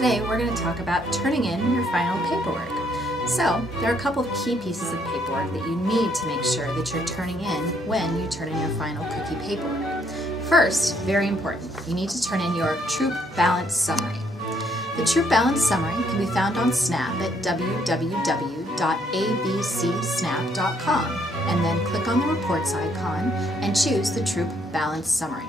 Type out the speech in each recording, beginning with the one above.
Today we're going to talk about turning in your final paperwork. So there are a couple of key pieces of paperwork that you need to make sure that you're turning in when you turn in your final cookie paperwork. First, very important, you need to turn in your Troop Balance Summary. The Troop Balance Summary can be found on Snap at www.abcsnap.com and then click on the reports icon and choose the Troop Balance Summary.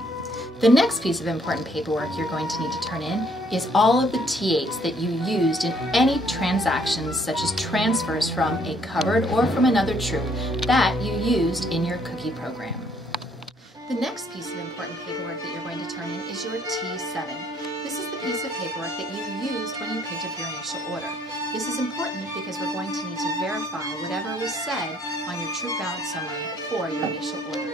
The next piece of important paperwork you're going to need to turn in is all of the T8s that you used in any transactions such as transfers from a covered or from another troop that you used in your cookie program. The next piece of important paperwork that you're going to turn in is your T7. This is the piece of paperwork that you used when you picked up your initial order. This is important because we're going to need to verify whatever was said on your Troop Balance Summary for your initial order.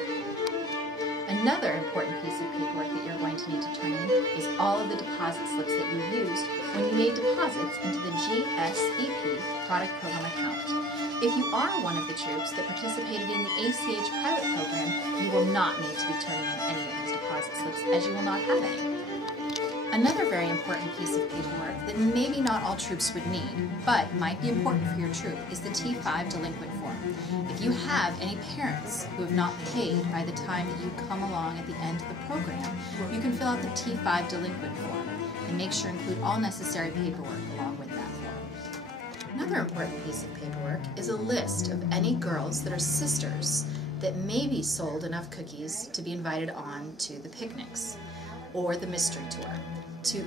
Another important piece of paperwork that you're going to need to turn in is all of the deposit slips that you used when you made deposits into the GSEP product program account. If you are one of the troops that participated in the ACH pilot program, you will not need to be turning in any of these deposit slips as you will not have any. Another very important piece of paperwork that maybe not all troops would need, but might be important for your troop, is the T5 delinquent form. If you have any parents who have not paid by the time that you come along at the end of the program, you can fill out the T5 delinquent form and make sure to include all necessary paperwork along with that form. Another important piece of paperwork is a list of any girls that are sisters that maybe sold enough cookies to be invited on to the picnics or the mystery tour.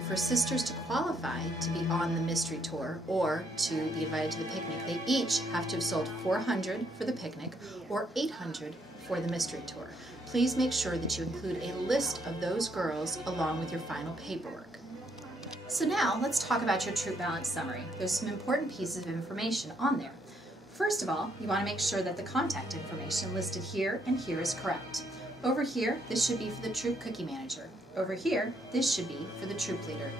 For sisters to qualify to be on the mystery tour or to be invited to the picnic, they each have to have sold 400 for the picnic or 800 for the mystery tour. Please make sure that you include a list of those girls along with your final paperwork. So now let's talk about your Troop Balance Summary. There's some important pieces of information on there. First of all, you want to make sure that the contact information listed here and here is correct. Over here, this should be for the Troop Cookie Manager. Over here, this should be for the troop leader.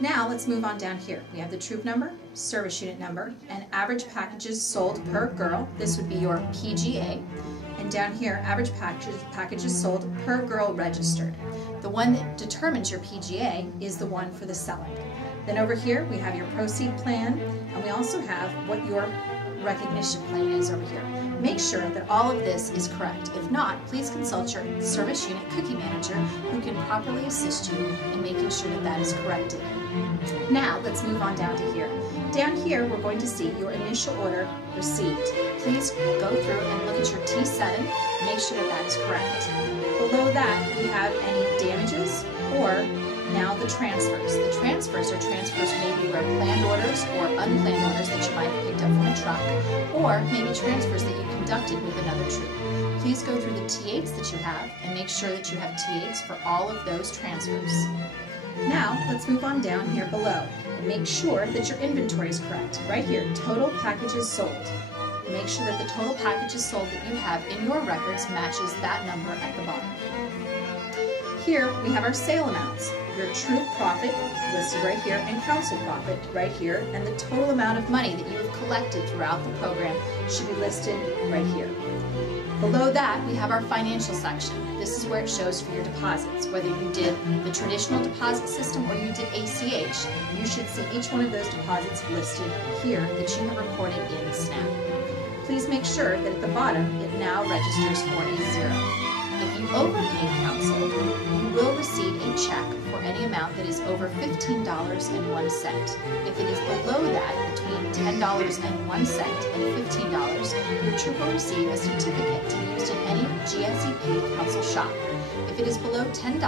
Now let's move on down here. We have the troop number, service unit number, and average packages sold per girl. This would be your PGA. And down here, average packages sold per girl registered. The one that determines your PGA is the one for the selling. Then over here, we have your proceed plan, and we also have what your recognition plan is over here. Make sure that all of this is correct. If not, please consult your service unit cookie manager who can properly assist you in making sure that that is corrected. Now let's move on down to here. Down here we're going to see your initial order received. Please go through and look at your T7 and make sure that that is correct. Below that we have any damages or now the transfers. The transfers are transfers maybe where planned orders or unplanned orders that you might have picked up from a truck, or maybe transfers that you conducted with another troop. Please go through the T8s that you have and make sure that you have T8s for all of those transfers. Now let's move on down here below and make sure that your inventory is correct. Right here, total packages sold. Make sure that the total packages sold that you have in your records matches that number at the bottom. Here we have our sale amounts. Your troop profit listed right here and council profit right here, and the total amount of money that you have collected throughout the program should be listed right here. Below that we have our financial section. This is where it shows for your deposits. Whether you did the traditional deposit system or you did ACH, you should see each one of those deposits listed here that you have recorded in Snap. Please make sure that at the bottom it now registers for a 0. If you overpaid council, you will receive a check for any amount that is over $15.01. If it is below that, between $10.01 and $15, your troop will receive a certificate to be used in any GSEP council shop. If it is below $10,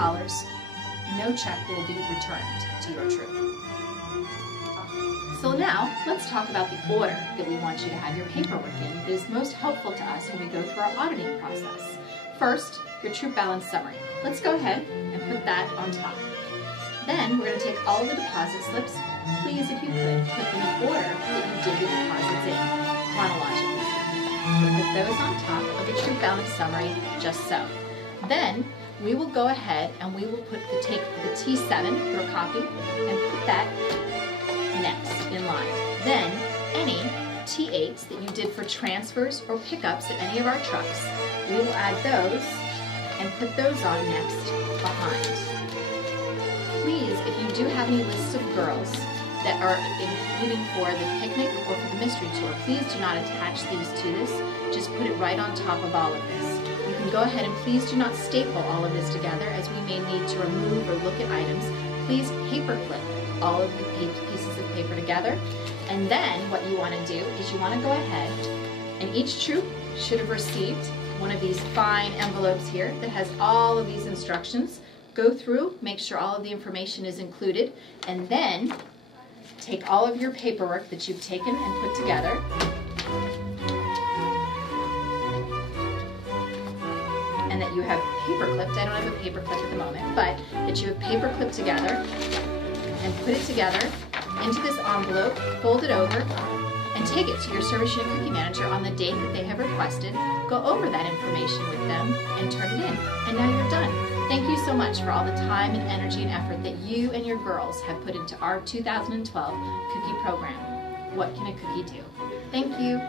no check will be returned to your troop. So now, let's talk about the order that we want you to have your paperwork in that is most helpful to us when we go through our auditing process. First, your Troop Balance Summary. Let's go ahead and put that on top. Then we're going to take all of the deposit slips. Please, if you could, put them in order that you did the deposits in, chronologically. We'll put those on top of the Troop Balance Summary, just so. Then we will go ahead and we will take the T7 through a copy and put that next in line. Then any T8s that you did for transfers or pickups at any of our trucks, we will add those and put those on next behind. please, if you do have any lists of girls that are including for the picnic or for the mystery tour, please do not attach these to this. Just put it right on top of all of this. You can go ahead and please do not staple all of this together, as we may need to remove or look at items. Please paper clip all of the pieces of paper together. And then what you want to do is you want to go ahead, and each troop should have received one of these fine envelopes here that has all of these instructions. Go through, make sure all of the information is included, and then take all of your paperwork that you've taken and put together, and that you have paper clipped. I don't have a paper clip at the moment, but that you have paper clipped together, and put it together into this envelope, fold it over, and take it to your Service Unit Cookie Manager on the date that they have requested. Go over that information with them and turn it in. And now you're done. Thank you so much for all the time and energy and effort that you and your girls have put into our 2012 cookie program. What can a cookie do? Thank you.